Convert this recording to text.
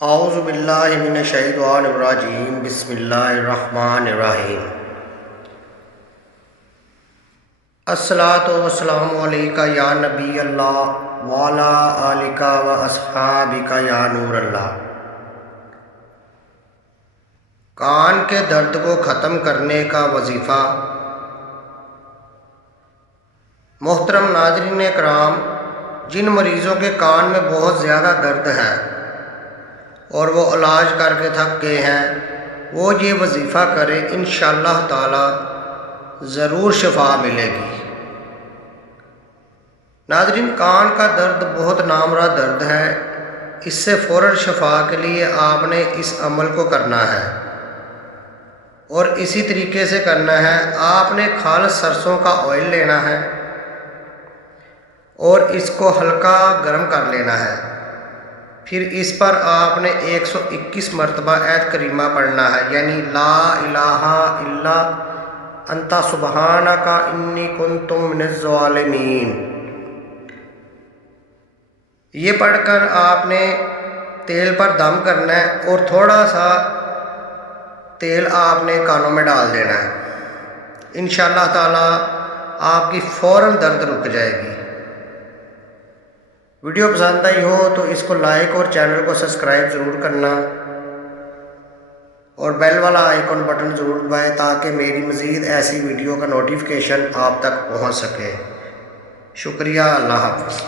اعوذ باللہ من الشیطان الرجیم بسم اللہ الرحمن الرحیم الصلاۃ والسلام علیکہ یا نبی اللہ وعلی آلکہ و اصحابکہ یا نور اللہ۔ کان کے درد کو ختم کرنے کا وظیفہ۔ محترم ناظرین کرام، جن مریضوں کے کان میں بہت زیادہ درد ہے اور وہ علاج کر کے تھک گئے ہیں، وہ یہ وظیفہ کرے، انشاءاللہ تعالی ضرور شفا ملے گی۔ ناظرین، کان کا درد بہت نامراد درد ہے، اس سے فوراً شفا کے لیے آپ نے اس عمل کو کرنا ہے اور اسی طریقے سے کرنا ہے۔ آپ نے خالص سرسوں کا آئل لینا ہے اور اس کو ہلکا گرم کر لینا ہے، پھر اس پر آپ نے 121 مرتبہ آیت کریمہ پڑھنا ہے، یعنی لا الہ الا انت سبحانک انی کنت من الظالمین۔ یہ پڑھ کر آپ نے تیل پر دم کرنا ہے اور تھوڑا سا تیل آپ نے کانوں میں ڈال دینا ہے، انشاءاللہ تعالی آپ کی فوراً درد رک جائے گی۔ ویڈیو پسند آئی ہو تو اس کو لائک اور چینل کو سبسکرائب ضرور کرنا اور بیل والا آئیکن بٹن ضرور دبائیں تاکہ میری مزید ایسی ویڈیو کا نوٹیفیکیشن آپ تک پہنچ سکے۔ شکریہ، اللہ حافظ۔